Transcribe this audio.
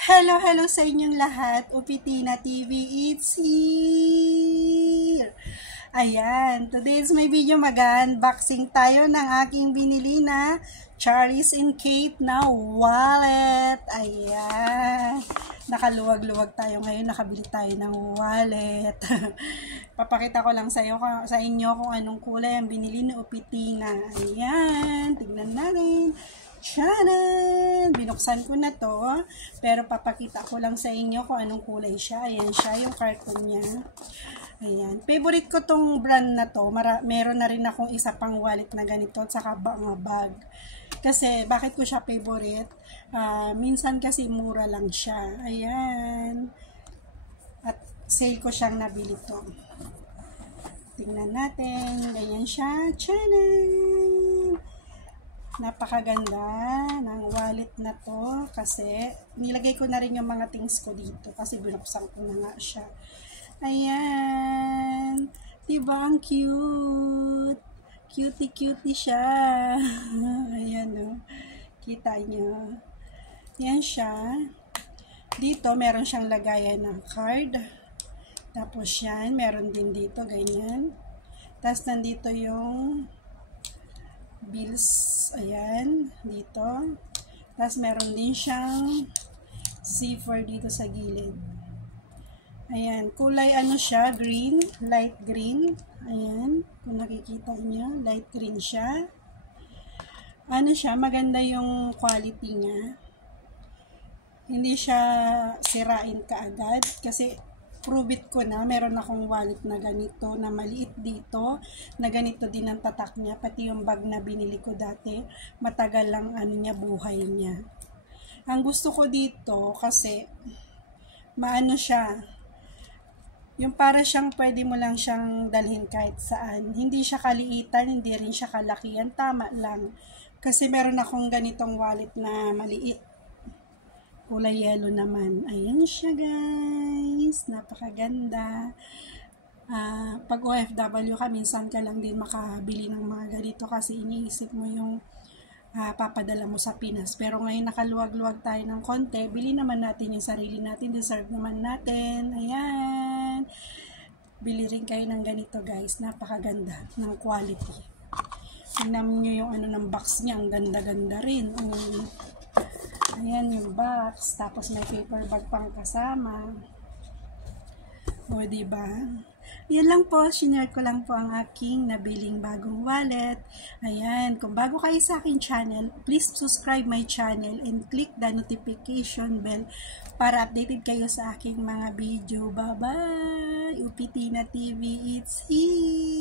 Hello, hello sa inyong lahat. Upitina TV, it's here. Ayan, today's my video. Mag-unboxing tayo ng aking binili na Charis and Kate na wallet. Ayan. Nakaluwag-luwag tayo ngayon. Nakabili tayo ng wallet. Papakita ko lang sa inyo kung anong kulay ang binili ni Upitina. Ayan, tignan natin. Charan! Binuksan ko na to, pero papakita ko lang sa inyo kung anong kulay siya. Ayan siya, yung carton niya. Ayan. Favorite ko tong brand na to. Meron na rin akong isa pang wallet na ganito at saka mga bag. Kasi, bakit ko siya favorite? Minsan kasi mura lang siya. Ayan. At sale ko siyang nabili to. Tingnan natin. Ganyan siya. Charan! Napakaganda ng wallet na to kasi nilagay ko na rin yung mga things ko dito kasi binuksan ko na nga siya. Ayan. Diba ang cute? Cutie-cutie siya. Ayan o. Kita nyo. Yan siya. Dito meron siyang lagayan ng card. Tapos yan. Meron din dito. Ganyan. Tapos nandito yung bills, ayan, dito. Tapos meron din siyang zipper dito sa gilid. Ayan, kulay ano siya, green, light green. Ayan, kung nakikita niyo, light green siya. Ano siya, maganda yung quality niya. Hindi siya sirain kaagad kasi prove it ko na, meron akong wallet na ganito, na maliit dito, na ganito din ang tatak niya, pati yung bag na binili ko dati, matagal lang ano niya, buhay niya. Ang gusto ko dito, kasi, maano siya, yung para siyang pwede mo lang siyang dalhin kahit saan, hindi siya kaliitan, hindi rin siya kalakihan, tama lang, kasi meron akong ganitong wallet na maliit, kulay yellow naman. Ayan siya guys. Napakaganda. Pag OFW ka, minsan ka lang din makabili ng mga ganito kasi iniisip mo yung papadala mo sa Pinas. Pero ngayon nakaluwag-luwag tayo ng konti. Bili naman natin yung sarili natin. Deserve naman natin. Ayan. Bili rin kayo ng ganito guys. Napakaganda ng quality. Tingnan nyo yung ano ng box niya. Ang ganda-ganda rin. Ayan yung box, tapos may paper bag pang kasama. O, diba? Yan lang po, sinare ko lang po ang aking nabiling bagong wallet. Ayan, kung bago kayo sa aking channel, please subscribe my channel and click the notification bell para updated kayo sa aking mga video. Bye-bye! Upitina TV, it's here!